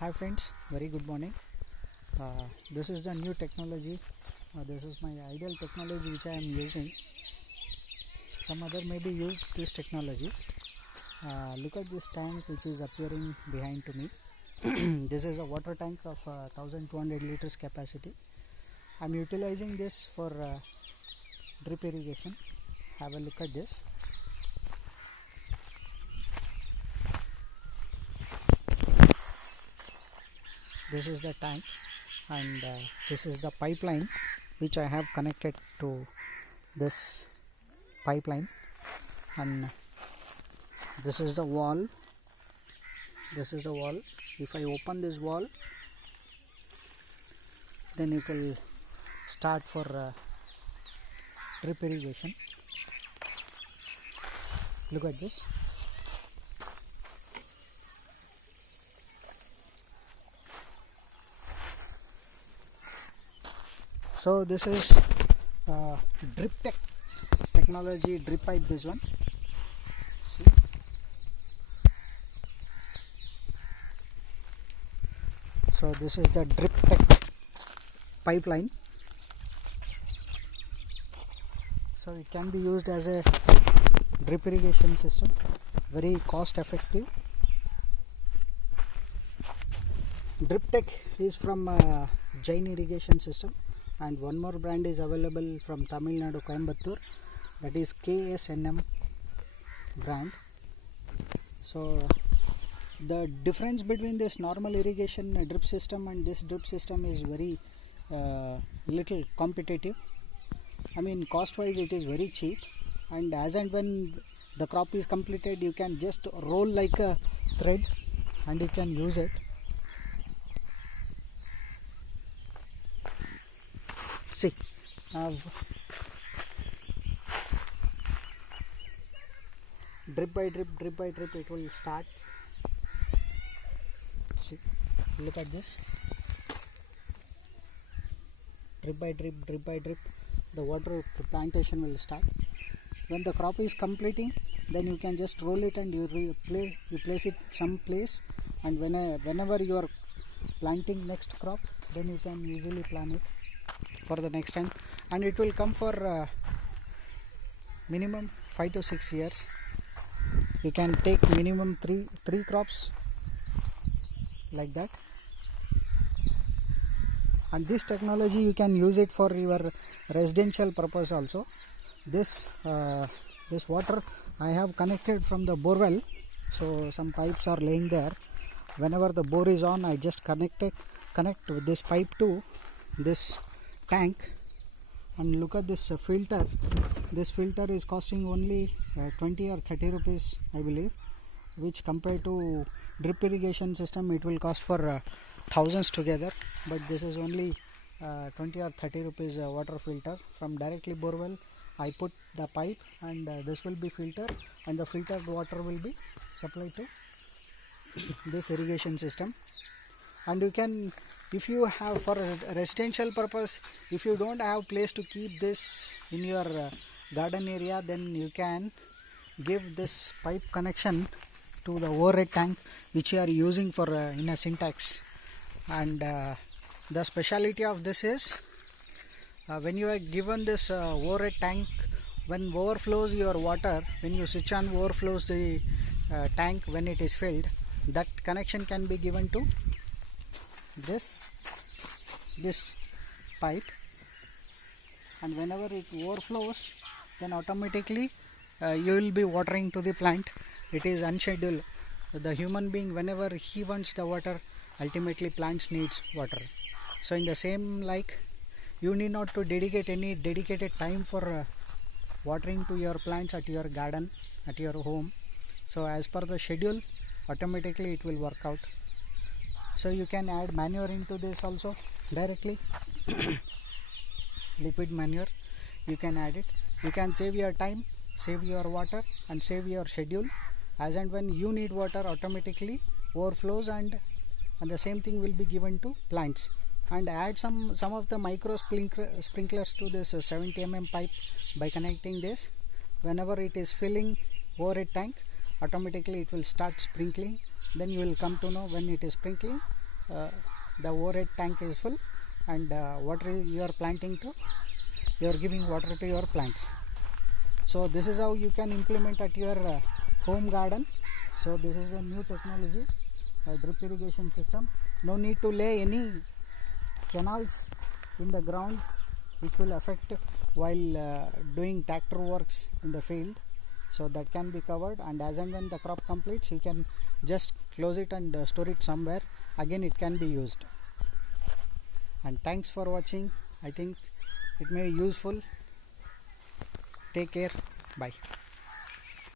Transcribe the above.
Hi friends, very good morning. This is the new technology. This is my ideal technology which I am using. Some other maybe use this technology. Look at this tank which is appearing behind to me. This is a water tank of 1200 liters capacity. I am utilizing this for drip irrigation. Have a look at this. This is the tank and this is the pipeline which I have connected to this pipeline, and this is the wall. If I open this wall, then it will start for drip irrigation. Look at this. So this is drip technology, drip pipe, this one. See? So this is the drip tech pipeline. So it can be used as a drip irrigation system, very cost effective. Drip Tech is from Jain irrigation system, and one more brand is available from Tamil Nadu, Coimbatore, that is KSNM brand. So the difference between this normal irrigation drip system and this drip system is very little competitive. I mean, cost wise it is very cheap, and as and when the crop is completed, you can just roll like a thread and you can use it. See, drip by drip it will start. See, look at this. Drip by drip, the water plantation will start. When the crop is completing, then you can just roll it and you place it some place, and whenever you are planting next crop, then you can easily plant it for the next time, and it will come for minimum 5 to 6 years. You can take minimum three crops like that. And this technology you can use it for your residential purpose also. This water I have connected from the borewell, so some pipes are laying there. Whenever the bore is on, I just connect with this pipe to this tank. And look at this filter. This filter is costing only 20 or 30 rupees, I believe, which compared to drip irrigation system it will cost for thousands together, but this is only 20 or 30 rupees water filter from directly borewell. I put the pipe and this will be filtered, and the filtered water will be supplied to this irrigation system. And you can, if you have for a residential purpose, if you don't have place to keep this in your garden area, then you can give this pipe connection to the overhead tank which you are using for in a syntax. And the speciality of this is when you are given this overhead tank, when overflows your water, when you switch on overflows the tank when it is filled, that connection can be given to this pipe, and whenever it overflows, then automatically you will be watering to the plant. It is unscheduled. The human being, whenever he wants the water, ultimately plants needs water. So in the same, like, you need not to dedicate any dedicated time for watering to your plants at your garden, at your home. So as per the schedule, automatically it will work out. So you can add manure into this also directly. Liquid manure, you can add it. You can save your time, save your water, and save your schedule. As and when you need water, automatically overflows, and the same thing will be given to plants. And add some of the micro sprinklers to this 70 mm pipe by connecting this. Whenever it is filling overhead tank, automatically it will start sprinkling. Then you will come to know when it is sprinkling, the overhead tank is full, and water you are planting to, you are giving water to your plants. So this is how you can implement at your home garden. So this is a new technology, a drip irrigation system. No need to lay any canals in the ground which will affect while doing tractor works in the field. So that can be covered, and as and when the crop completes, you can just close it and store it somewhere. Again it can be used. And thanks for watching. I think it may be useful. Take care. Bye.